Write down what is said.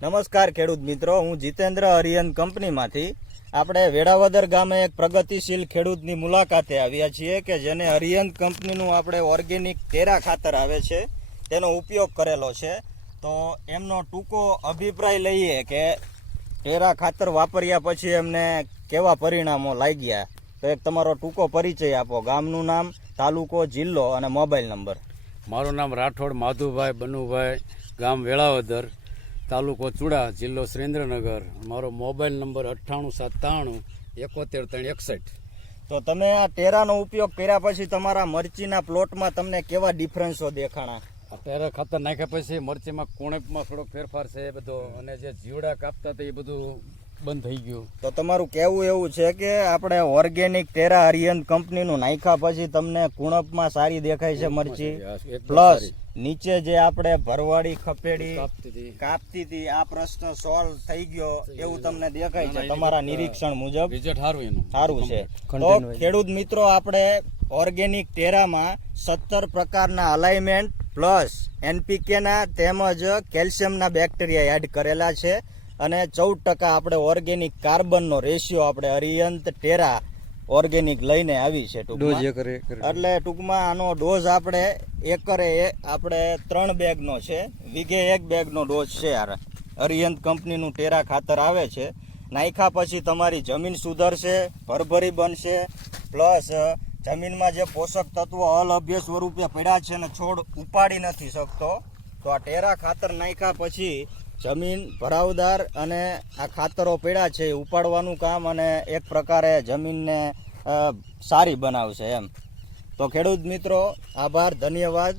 નમસ્કાર ખેડૂત મિત્રો, હું જીતેન્દ્ર અરિયન કંપનીમાંથી આપણે વેળાવદર ગામે એક પ્રગતિશીલ ખેડૂતની મુલાકાતે આવ્યા છીએ કે જેને અરિયન કંપનીનું આપણે ઓર્ગેનિક ટેરા ખાતર આવે છે તેનો ઉપયોગ કરેલો છે. તો એમનો ટૂંકો અભિપ્રાય લઈએ કે ટેરા ખાતર વાપર્યા પછી એમને કેવા પરિણામો લાગ્યા. તો એક તમારો ટૂંકો પરિચય આપો, ગામનું નામ, તાલુકો, જિલ્લો અને મોબાઈલ નંબર. મારું નામ રાઠોડ માધુભાઈ બનુભાઈ, ગામ વેળાવદર, તાલુકો ચુડા, જિલ્લો સુરેન્દ્રનગર. મારો મોબાઈલ નંબર 989771 તો તમે આ ટેરાનો ઉપયોગ કર્યા પછી તમારા મરચીના પ્લોટમાં તમને કેવા ડિફરન્સો દેખાણા? અત્યારે ખાતર નાખ્યા પછી મરચીમાં કુણપમાં થોડોક ફેરફાર છે એ બધો, અને જે જીવડા કાપતા હતા એ બધું બંધ થઈ ગયું. તો તમારું કહેવું એવું છે કે આપણે ઓર્ગેનિક ટેરા અરિયન કંપનીનું નાખ્યા પછી તમને કુણપમાં સારી દેખાય છે મરચી, પ્લસ નીચે જે આપણે ભરવાડી ખપેડી કાપતી હતી આ પ્રશ્ન સોલ્વ થઈ ગયો એવું તમને દેખાય છે તમારા નિરીક્ષણ મુજબ? રિઝલ્ટ સારું છે. તો ખેડૂત મિત્રો, આપણે ઓર્ગેનિક ટેરામાં 17 પ્રકારના અલાઇમેન્ટ પ્લસ NPK ના તેમજ કેલ્શિયમના બેક્ટેરિયા એડ કરેલા છે અને 14% આપણે ઓર્ગેનિક કાર્બનનો રેશિયો આપણે અરિયંત ટેરા ઓર્ગેનિક લઈને આવી છે એટલે ટૂંકમાં આનો ડોઝ આપણે એકરે આપણે 3 બેગનો છે, વીઘે 1 બેગનો ડોઝ છે. અરિયંત કંપનીનું ટેરા ખાતર આવે છે. નાખ્યા પછી તમારી જમીન સુધરશે, ભરભરી બનશે, પ્લસ જમીનમાં જે પોષક તત્વો અલભ્ય સ્વરૂપે પડ્યા છે અને છોડ ઉપાડી નથી શકતો, તો આ ટેરા ખાતર નાખ્યા પછી જમીન ભરાવદાર અને આ ખાતરો પડ્યા છે એ ઉપાડવાનું કામ અને એક પ્રકારે જમીનને સારી બનાવશે એમ. તો ખેડૂત મિત્રો, આભાર, ધન્યવાદ.